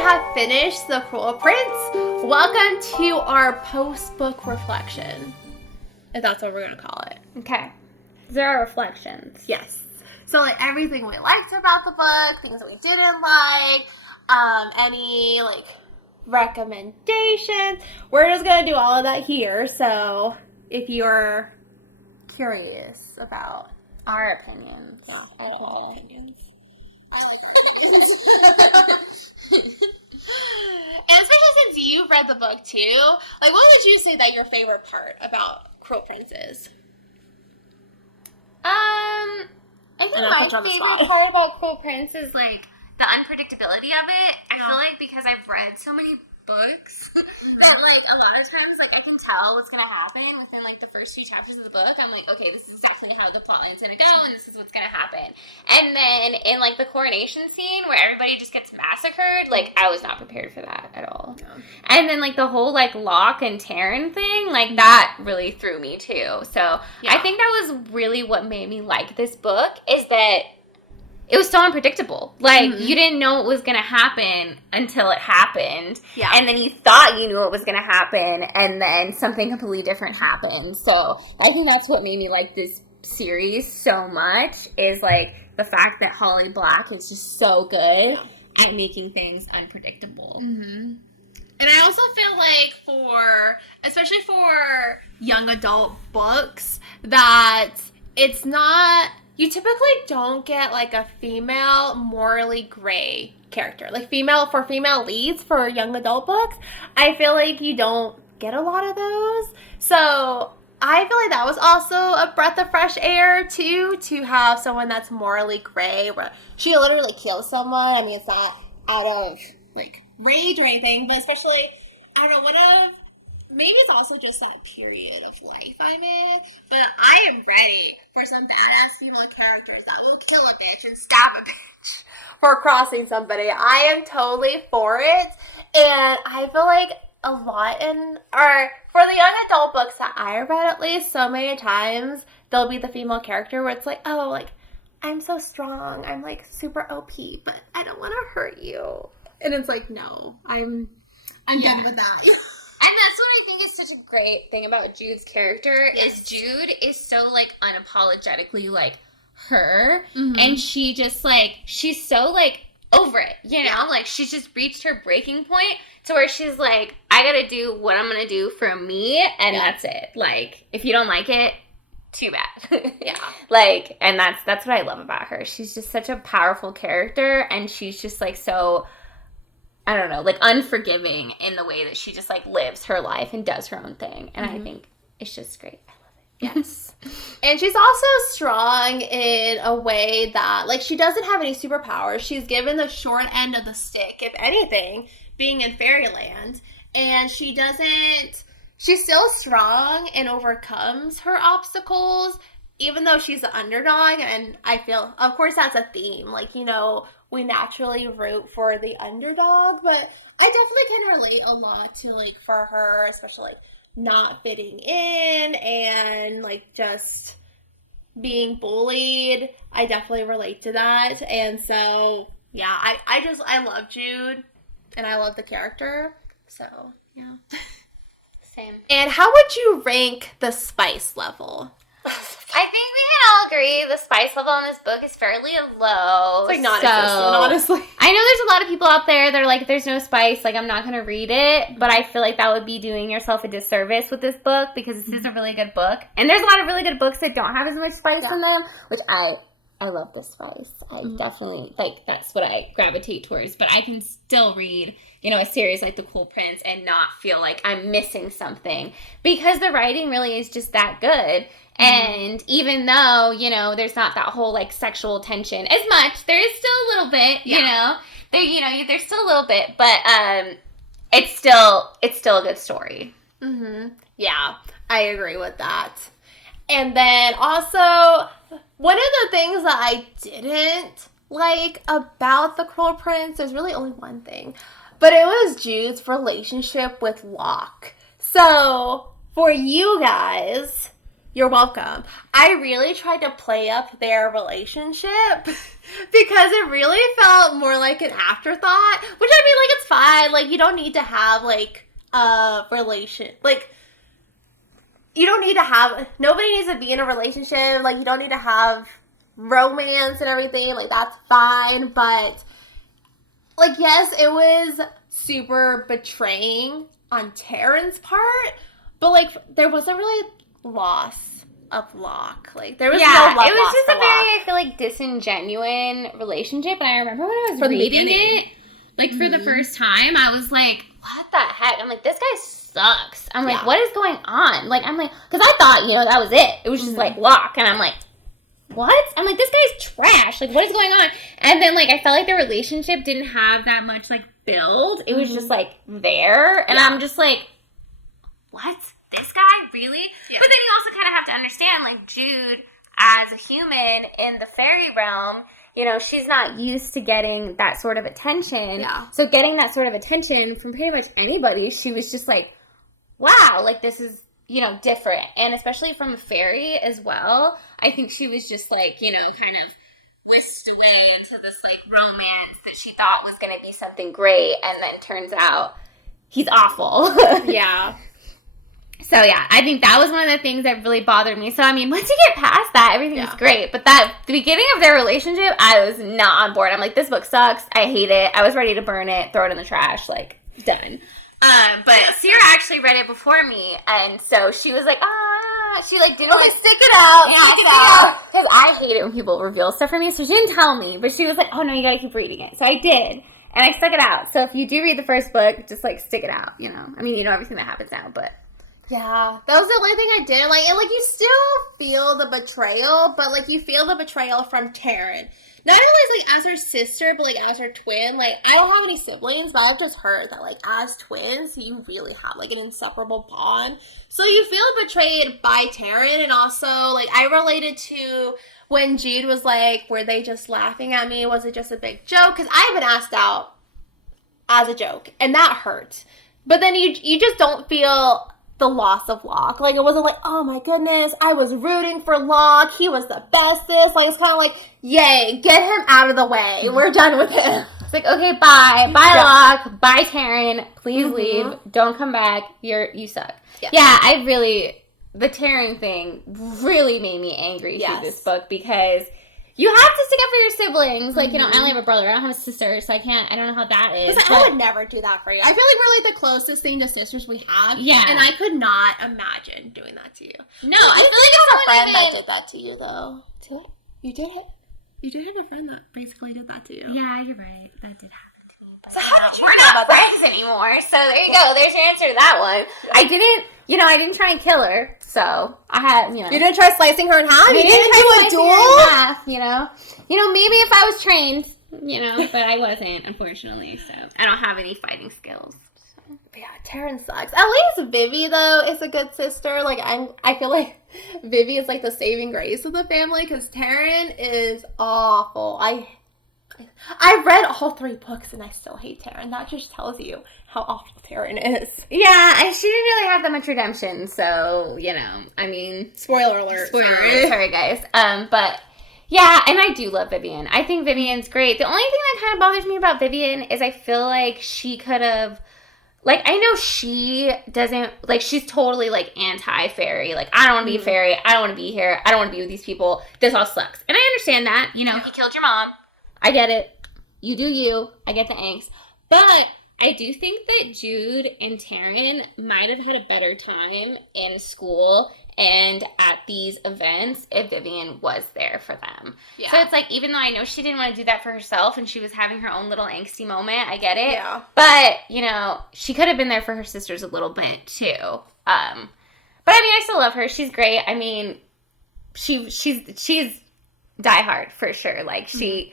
have finished The Cruel Prince. Welcome to our post-book reflection, if that's what we're going to call it. Okay. There are reflections. Yes. So, like, everything we liked about the book, things that we didn't like, any, like, recommendations. We're just going to do all of that here, so if you're curious about Our opinions. our opinions. I like our opinions. And especially since you've read the book too, like, what would you say that your favorite part about Cruel Prince is? I think my favorite part about Cruel Prince is, like, the unpredictability of it. I feel like because I've read so many books that, like, a lot of times, like, I can tell what's going to happen within, like, the first few chapters of the book. I'm like, okay, this is exactly how the plotline's going to go, and this is what's going to happen. And then in, like, the coronation scene where everybody just gets massacred, like, I was not prepared for that at all. Yeah. And then, like, the whole, like, Locke and Taryn thing, like, that really threw me, too. So I think that was really what made me like this book, is that it was so unpredictable. Like, you didn't know what was going to happen until it happened. Yeah. And then you thought you knew what was going to happen, and then something completely different happened. So I think that's what made me like this series so much, is, like, the fact that Holly Black is just so good at making things unpredictable. Mm-hmm. And I also feel like especially for young adult books, that it's not... You typically don't get, like, a female morally gray character. Like, for female leads for young adult books, I feel like you don't get a lot of those. So I feel like that was also a breath of fresh air, too, to have someone that's morally gray, where she literally kills someone. I mean, it's not out of, like, rage or anything, but especially, I don't know, maybe it's also just that period of life I'm in, but I am ready for some badass female characters that will kill a bitch and stab a bitch for crossing somebody. I am totally for it, and I feel like a lot for the young adult books that I read, at least, so many times, there'll be the female character where it's like, oh, like, I'm so strong, I'm, like, super OP, but I don't want to hurt you. And it's like, no, I'm done with that. And that's what I think is such a great thing about Jude's character, is Jude is so, like, unapologetically, like, her, and she just, like, she's so, like, over it, you know? Like, she's just reached her breaking point to where she's like, I gotta do what I'm gonna do for me, and that's it. Like, if you don't like it, too bad. Like, and that's what I love about her. She's just such a powerful character, and she's just, like, so... I don't know, like, unforgiving in the way that she just, like, lives her life and does her own thing. And I think it's just great. I love it. Yes. And she's also strong in a way that, like, she doesn't have any superpowers. She's given the short end of the stick, if anything, being in Fairyland. And she's still strong and overcomes her obstacles, even though she's the underdog. And I feel, of course, that's a theme. Like, you know, we naturally root for the underdog, but I definitely can relate a lot to, like, for her, especially, like, not fitting in and, like, just being bullied. I definitely relate to that. And so, yeah, I love Jude, and I love the character. So, yeah. Same. And how would you rank the spice level? I think we can all agree the spice level in this book is fairly low. It's, like, non-existent, honestly. I know there's a lot of people out there that are like, there's no spice, like, I'm not going to read it, but I feel like that would be doing yourself a disservice with this book, because this is a really good book. And there's a lot of really good books that don't have as much spice in them, which I love the spice. I definitely, like, that's what I gravitate towards. But I can still read, you know, a series like The Cruel Prince and not feel like I'm missing something, because the writing really is just that good. And even though, you know, there's not that whole, like, sexual tension as much, there is still a little bit, you know. There's still a little bit, but it's still a good story. Yeah, I agree with that. And then also, one of the things that I didn't like about The Cruel Prince, there's really only one thing, but it was Jude's relationship with Locke. So, for you guys, You're welcome. I really tried to play up their relationship because it really felt more like an afterthought. Which, I mean, like, it's fine. Like, you don't need to have, like, a relation. Like, you don't need to have. Nobody needs to be in a relationship. Like, you don't need to have romance and everything. Like, that's fine. But, like, yes, it was super betraying on Taryn's part. But, like, there wasn't really loss of Locke. Like, there was no love loss. It was just a very, I feel like, disingenuine relationship. And I remember when I was reading it, like, for the first time, I was like, what the heck? I'm like, this guy sucks. I'm like, what is going on? Like, I'm like, because I thought, that was it. It was just, like, Locke. And I'm like, what? I'm like, this guy's trash. Like, what is going on? And then, like, I felt like the relationship didn't have that much, like, build. It was just, like, there. And I'm just like, what? This guy? Really? Yeah. But then you also kind of have to understand, like, Jude, as a human in the fairy realm, she's not used to getting that sort of attention. Yeah. So getting that sort of attention from pretty much anybody, she was just like, wow, like, this is, different. And especially from a fairy as well, I think she was just, like, kind of whisked away into this, like, romance that she thought was going to be something great. And then turns out he's awful. Yeah. So, yeah, I think that was one of the things that really bothered me. So, I mean, once you get past that, everything's great. But the beginning of their relationship, I was not on board. I'm like, this book sucks. I hate it. I was ready to burn it, throw it in the trash. Like, done. But Sierra actually read it before me. And so she was like, she, like, didn't stick it out. Stick it out. Because I hate it when people reveal stuff for me. So she didn't tell me. But she was like, oh, no, you got to keep reading it. So I did. And I stuck it out. So if you do read the first book, just, like, stick it out, I mean, everything that happens now, but... Yeah, that was the only thing I did. Like, and, like, you still feel the betrayal, but, like, you feel the betrayal from Taryn. Not only, like, as her sister, but, like, as her twin. Like, I don't have any siblings, but I've just heard that, like, as twins, you really have, like, an inseparable bond. So you feel betrayed by Taryn, and also, like, I related to when Jude was like, were they just laughing at me? Was it just a big joke? Because I've been asked out as a joke, and that hurt. But then you just don't feel the loss of Locke. Like, it wasn't like, oh my goodness, I was rooting for Locke. He was the bestest. Like, it's kind of like, yay, get him out of the way. We're done with him. It's like, okay, bye. Bye, Locke. Bye, Taryn. Please leave. Don't come back. You suck. Yeah, the Taryn thing really made me angry through this book because you have to stick up for your siblings. Like, I only have a brother. I don't have a sister, so I don't know how that is. I would never do that for you. I feel like we're, like, the closest thing to sisters we have. Yeah. And I could not imagine doing that to you. No, I feel like it's a friend that did that to you, though. You did it. You did have a friend that basically did that to you. Yeah, you're right. That did happen to me. So how did you we're not friends anymore, so there you go. There's your answer to that one. I didn't try and kill her, so I had, You didn't try slicing her in half? You didn't do a duel? Maybe if I was trained, but I wasn't, unfortunately, so I don't have any fighting skills. So. Yeah, Taryn sucks. At least Vivi, though, is a good sister. Like, I feel like Vivi is, like, the saving grace of the family, because Taryn is awful. I've read all 3 books and I still hate Taryn. That just tells you how awful Taryn is. Yeah, she didn't really have that much redemption, so, I mean... Spoiler alert. Sorry, guys. But, yeah, and I do love Vivian. I think Vivian's great. The only thing that kind of bothers me about Vivian is I feel like she could have... Like, I know she doesn't... Like, she's totally, like, anti-fairy. Like, I don't want to be a fairy. I don't want to be here. I don't want to be with these people. This all sucks. And I understand that. He killed your mom. I get it. You do you. I get the angst. But I do think that Jude and Taryn might have had a better time in school and at these events if Vivian was there for them. Yeah. So it's like, even though I know she didn't want to do that for herself and she was having her own little angsty moment, I get it. Yeah. But, she could have been there for her sisters a little bit too. But I mean, I still love her. She's great. I mean, she's diehard for sure. Like, she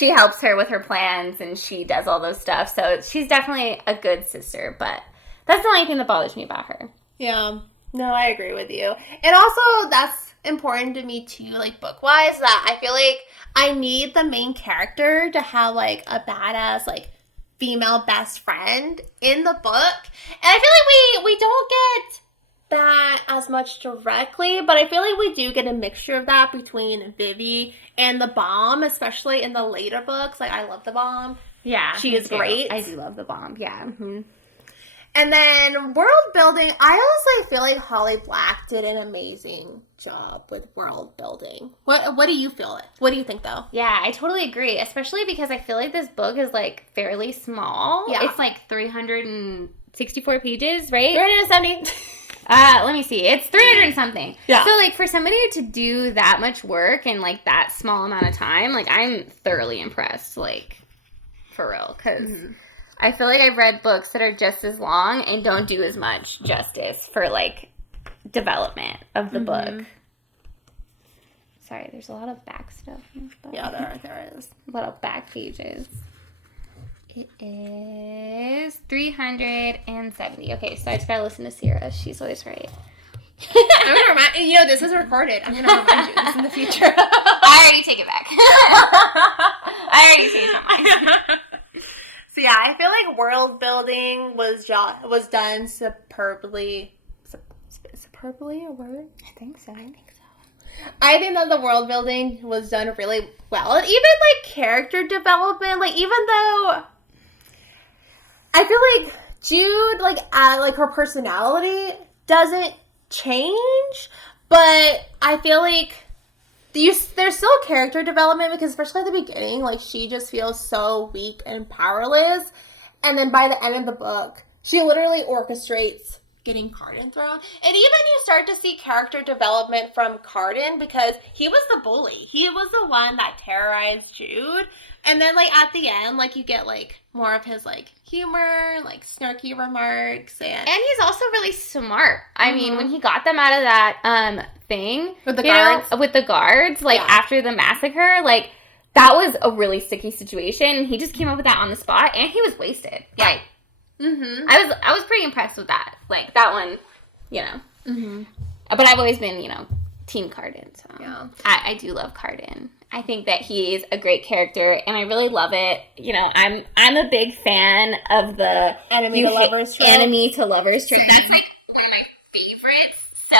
helps her with her plans, and she does all those stuff. So she's definitely a good sister, but that's the only thing that bothers me about her. Yeah. No, I agree with you. And also, that's important to me, too, like, book-wise, that I feel like I need the main character to have, like, a badass, like, female best friend in the book. And I feel like we don't get that as much directly, but I feel like we do get a mixture of that between Vivi and the Bomb, especially in the later books. Like, I love the Bomb. Yeah, she is great. I do love the Bomb. Yeah. Mm-hmm. And then world building, I honestly feel like Holly Black did an amazing job with world building. What do you feel? What do you think, though? Yeah, I totally agree, especially because I feel like this book is like fairly small. Yeah. It's like 364 pages, right? 370. Let me see. It's 300 and something. Yeah. So, like, for somebody to do that much work in, like, that small amount of time, like, I'm thoroughly impressed, like, for real. Because I feel like I've read books that are just as long and don't do as much justice for, like, development of the book. Sorry, there's a lot of back stuff in this book. Yeah, there is. A lot of back pages. It is 370. Okay, so I just gotta listen to Sierra. She's always right. I'm gonna remind you. You know, this is recorded. I'm gonna remind you this in the future. I already take it back. I already changed my mind. So yeah, I feel like world building was done superbly. Superbly a word? I think so. I think that the world building was done really well, and even like character development. Like, even though I feel like Jude, like her personality doesn't change, but I feel like there's still character development, because especially at the beginning, like, she just feels so weak and powerless, and then by the end of the book, she literally orchestrates getting Cardan thrown. And even you start to see character development from Cardan, because he was the bully. He was the one that terrorized Jude. And then, like, at the end, like, you get, like, more of his, like, humor, like, snarky remarks. And he's also really smart. I mean, when he got them out of that thing. With the guards? With the guards, like, after the massacre, like, that was a really sticky situation. He just came up with that on the spot, and he was wasted. Yeah. Like, I was pretty impressed with that. Like, that one, you know. But I've always been, you know, Team Cardan. So yeah. I do love Cardan. I think that he's a great character, and I really love it. You know, I'm a big fan of the enemy to lovers trick. That's like one of my favorites. So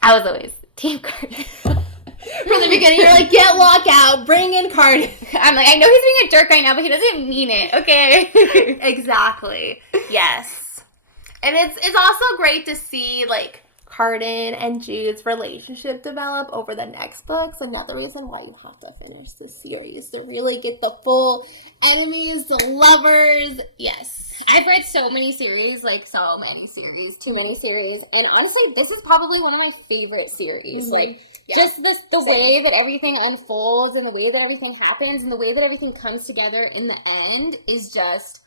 I was always Team Cardan. From the beginning, you're like, get Lockout, bring in Cardan. I'm like, I know he's being a jerk right now, but he doesn't mean it, okay? Exactly. Yes. And it's also great to see, like, Cardan and Jude's relationship develop over the next books. Another reason why you have to finish this series, to really get the full enemies, the lovers. Yes. I've read so many series, too many series, and honestly, this is probably one of my favorite series. Like, just the way that everything unfolds, and the way that everything happens, and the way that everything comes together in the end is just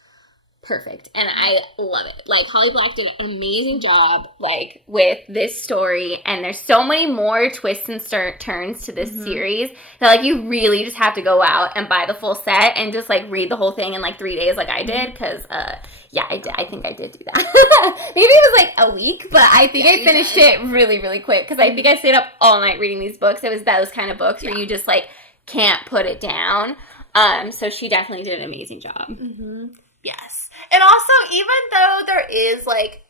perfect, and I love it. Like, Holly Black did an amazing job, like, with this story, and there's so many more twists and turns to this series that, like, you really just have to go out and buy the full set and just, like, read the whole thing in, like, 3 days like I did, because, I think I did do that. Maybe it was, like, a week, but I think I finished it really, really quick, because I think I stayed up all night reading these books. It was those kind of books where you just, like, can't put it down. So she definitely did an amazing job. Yes. And also, even though there is, like,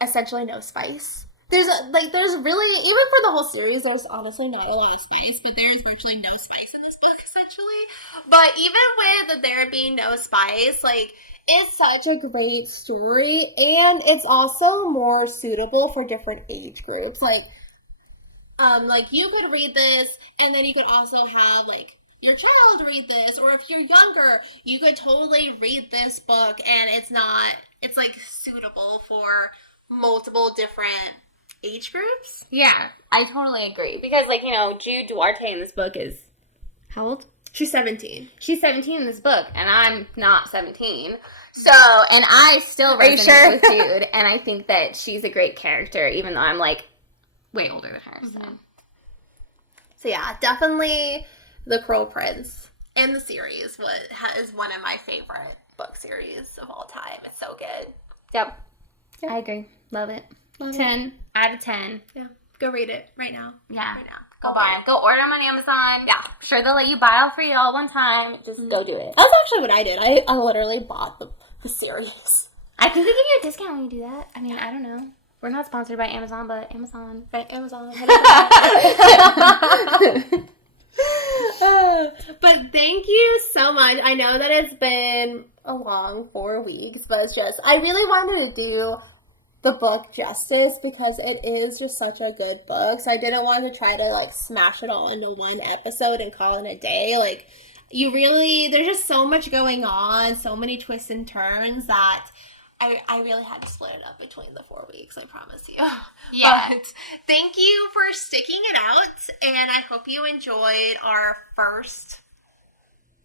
essentially no spice, there's really, even for the whole series, there's honestly not a lot of spice, but there's virtually no spice in this book, essentially. But even with there being no spice, like, it's such a great story, and it's also more suitable for different age groups. Like, you could read this, and then you could also have, like, your child read this, or if you're younger, you could totally read this book, and it's like suitable for multiple different age groups. Yeah, I totally agree, because, like, you know, Jude Duarte in this book is how old? She's 17. She's 17 in this book, and I'm not 17. So, and I still resonate with Jude, and I think that she's a great character, even though I'm, like, way older than her. So yeah, definitely The Cruel Prince in the series is one of my favorite book series of all time. It's so good. Yep. I agree. Love it. 10 out of 10. Yeah. Go read it right now. Yeah. Right now. Go buy them. Go order them on Amazon. Yeah. I'm sure they'll let you buy all 3 all one time. Just go do it. That's actually what I did. I literally bought the series. I think they give you a discount when you do that. I mean, I don't know. We're not sponsored by Amazon, but Amazon. Right, Amazon. But thank you so much. I know that it's been a long 4 weeks, but it's just, I really wanted to do the book justice because it is just such a good book. So I didn't want to try to like smash it all into one episode and call it a day. Like, there's just so much going on, so many twists and turns that I really had to split it up between the 4 weeks, I promise you. Yeah. But thank you for sticking it out, and I hope you enjoyed our first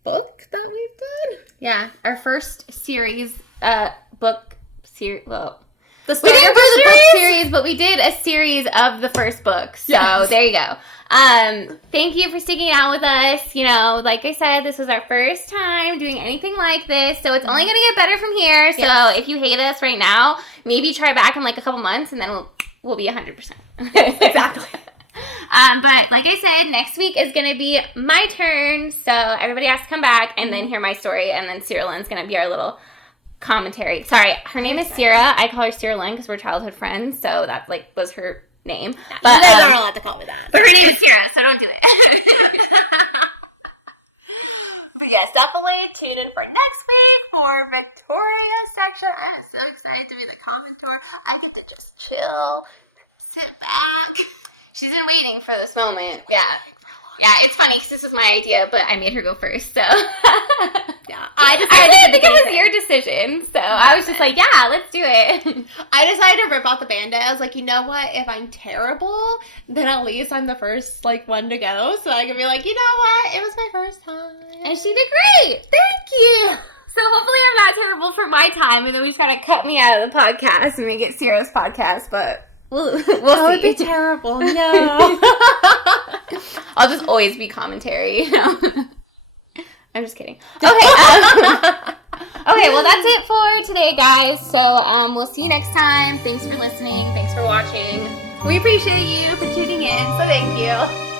book that we've done. Yeah, our first series, book series, well... The we didn't do the book series, but we did a series of the first book. So There you go. Thank you for sticking out with us. You know, like I said, this was our first time doing anything like this, so it's only going to get better from here. So if you hate us right now, maybe try back in like a couple months, and then we'll be 100%. Exactly. But like I said, next week is going to be my turn. So everybody has to come back and then hear my story, and then Cyrilyn's going to be our little commentary. Sorry, her name is Sierra. I call her Cyrilyn because we're childhood friends, so that was her name. Yeah, but you guys aren't allowed to call me that. But her name is Sierra, so don't do that. But yes, definitely tune in for next week for Victoria's section. I'm so excited to be the commentator. I get to just chill, sit back. She's been waiting for this moment. Yeah, it's funny because this was my idea, but I made her go first, so. Yeah, I didn't think it was your decision, so I was just like, yeah, let's do it. I decided to rip off the Band-Aid. I was like, you know what? If I'm terrible, then at least I'm the first one to go, so I can be like, you know what? It was my first time. And she did great. Thank you. So hopefully I'm not terrible for my time, and then we just gotta cut me out of the podcast and make it Sierra's podcast, but we'll see. That would be terrible. No. I'll just always be commentary. I'm just kidding. Okay. Okay, well, that's it for today, guys. So we'll see you next time. Thanks for listening. Thanks for watching. We appreciate you for tuning in, so thank you.